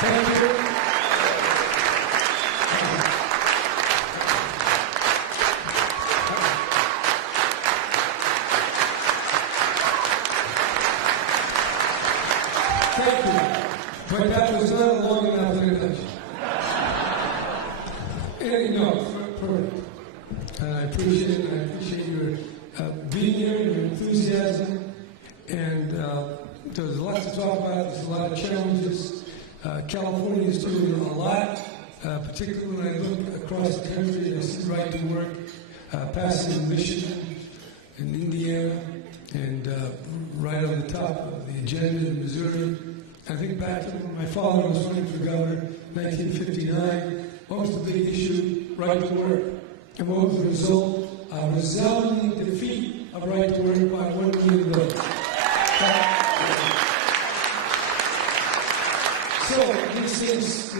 Thank you. Thank you. But that was not a long enough introduction. And, I appreciate it. I appreciate your being here, your enthusiasm, and there's a lot to talk about. There's a lot of challenges. California is doing a lot, particularly when I look across the country. I see right to work passing in Michigan, in Indiana, and right on the top of the agenda in Missouri. I think back to when my father was running for governor in 1959. What was the big issue? Right to work. And what was the result? A resounding defeat of right to work by 1 million votes. So these things,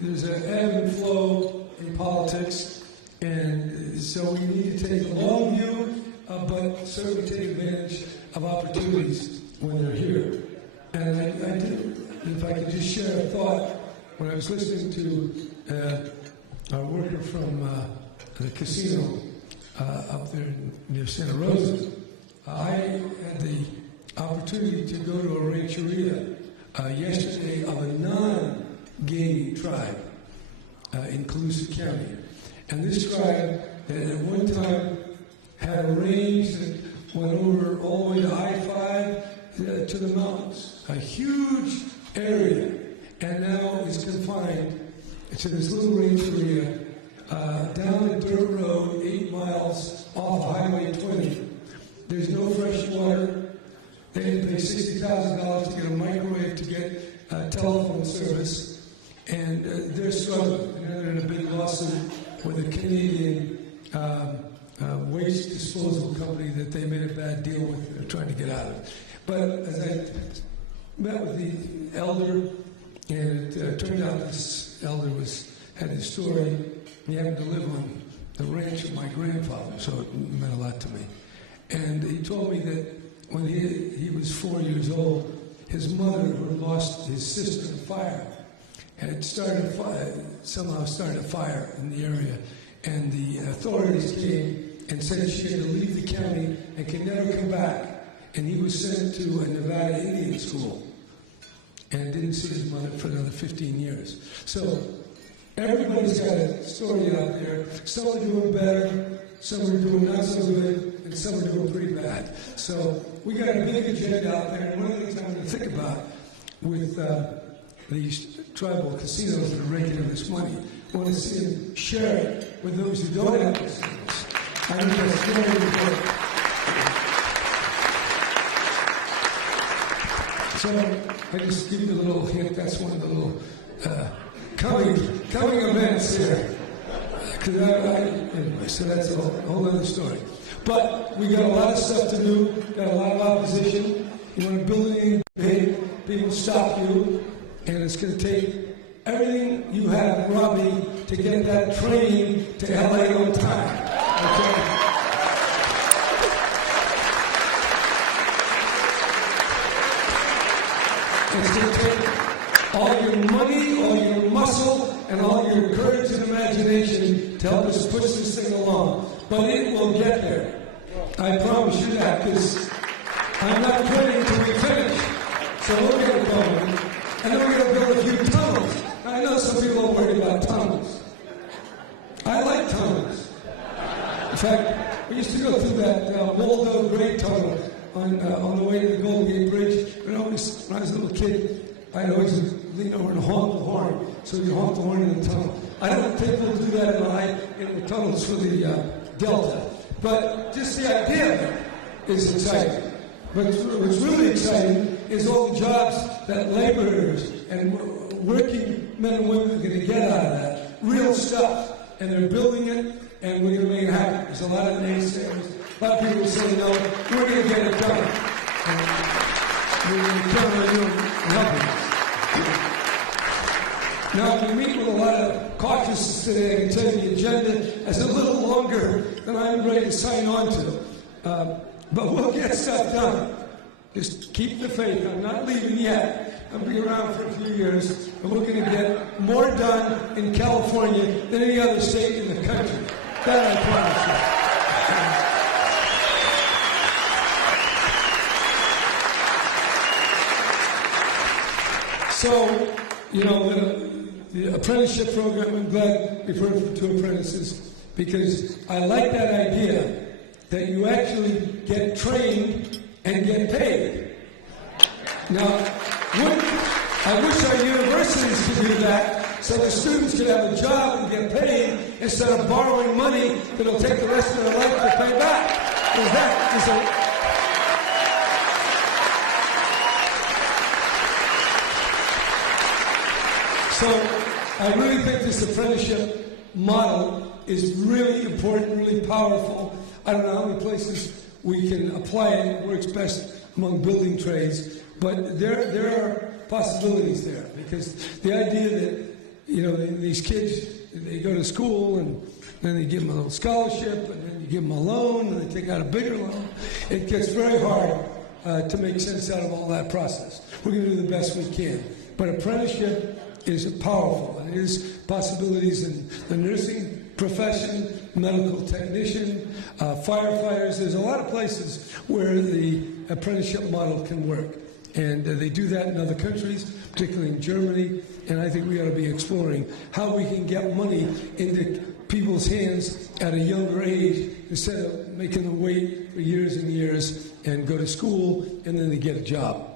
there's an ebb and flow in politics, and so we need to take a long view, but certainly take advantage of opportunities when they're here. And I did, if I could just share a thought, when I was listening to a worker from the casino up there near Santa Rosa, I had the opportunity to go to a rancheria yesterday of a non-gaming tribe in Colusa County. And this tribe that at one time had a range that went over all the way to I-5 to the mountains, a huge area, and now is confined to this little rancheria down a dirt road 8 miles off Highway 20. There's no fresh water. They had to pay $60,000 to get a microwave to get telephone service, and they're struggling. They're in a big lawsuit with a Canadian waste disposal company that they made a bad deal with. They're trying to get out of it. But as I met with the elder, and it turned out this elder had his story. He happened to live on the ranch of my grandfather, so it meant a lot to me. And he told me that when he was 4 years old, his mother, who had lost his sister in a fire, had somehow started a fire in the area. And the authorities came and said she had to leave the county and could never come back. And he was sent to a Nevada Indian school and didn't see his mother for another 15 years. So everybody's got a story out there. Some are doing better, some are doing not so good, and some are doing pretty bad. So we got a big agenda out there, and one of the things I'm going to think about with these tribal casinos that are raking in this money, I want to see them share it with those who don't have casinos. I think that's very important. So I just give you a little hint. That's one of the little coming events here. Anyway, so that's a whole other story. But we got a lot of stuff to do. Got a lot of opposition. You want to build anything big, people stop you, and it's going to take everything you have, Robbie, to get that train to LA on time. Okay? It's going to take all your money, all your muscle, and all your courage and imagination to help us push this thing along. But it will get there. I promise you that, because I'm not quitting until we finish. So we'll get it going. And then we're going to build a few tunnels. I know some people are worried about tunnels. I like tunnels. In fact, we used to go through that Waldo Great Tunnel on the way to the Golden Gate Bridge. And always, when I was a little kid, I'd always lean over and honk the horn, so you honk the horn in the tunnel. I don't think we'll do that in the tunnels for the Delta. But just the idea of it is exciting. But what's really exciting is all the jobs that laborers and working men and women are going to get out of that. Real stuff. And they're building it, and we're going to make it happen. There's a lot of naysayers. A lot of people say, no, we're going to get it done. And we're going to count on you and helping us. Now, we meet with a lot of caucuses today. I can tell you the agenda is a little longer than I'm ready to sign on to. But we'll get stuff done. Just keep the faith. I'm not leaving yet. and be around for a few years, and we're going to get more done in California than any other state in the country. That I promise you. So, you know, the apprenticeship program, I'm glad we've heard from 2 apprentices, because I like that idea that you actually get trained and get paid. Now, I wish our universities could do that so the students could have a job and get paid instead of borrowing money that'll take the rest of their life to pay back. Is that So I really think this apprenticeship model is really important, really powerful. I don't know how many places we can apply it. It works best among building trades, but there are possibilities there, because the idea that, you know, these kids, they go to school and then they give them a little scholarship, and then you give them a loan, and they take out a bigger loan. It gets very hard to make sense out of all that process. We're going to do the best we can, but apprenticeship is powerful, and it is possibilities in the nursing profession, medical technician, firefighters. There's a lot of places where the apprenticeship model can work, and they do that in other countries, particularly in Germany, and I think we ought to be exploring how we can get money into people's hands at a younger age instead of making them wait for years and years and go to school and then they get a job.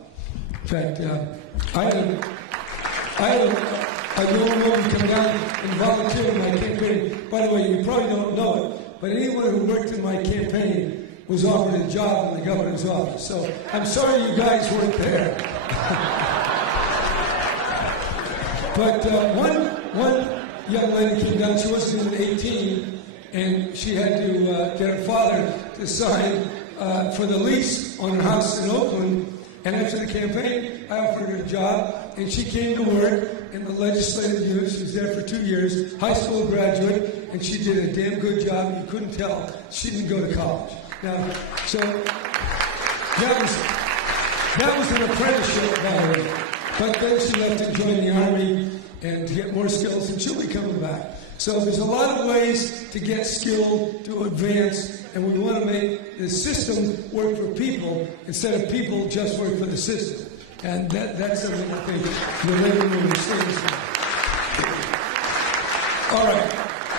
In fact, I had a young woman come down and volunteer in my campaign. By the way, you probably don't know it, but anyone who worked in my campaign was offered a job in the governor's office. So I'm sorry you guys weren't there. But one young lady came down. She wasn't even 18, and she had to get her father to sign for the lease on her house in Oakland. And after the campaign, I offered her a job, and she came to work in the legislative unit. She was there for 2 years, high school graduate, and she did a damn good job. You couldn't tell she didn't go to college. Now, so that was an apprenticeship, by the way. But then she left to join the Army and to get more skills, and she'll be coming back. So there's a lot of ways to get skilled, to advance, and we want to make the system work for people instead of people just work for the system. And that's something I think the labor movement stands for. All right,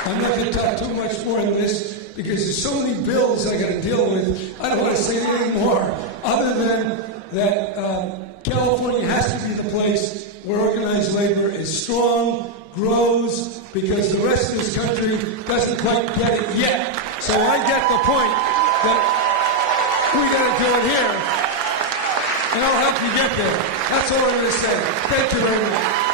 I'm not going to talk too much more on this because there's so many bills I got to deal with. I don't want to say anything more other than that California has to be the place where organized labor is strong, grows, because the rest of this country doesn't quite get it yet. So I get the point that we got to do it here, and I'll help you get there. That's all I'm going to say. Thank you very much.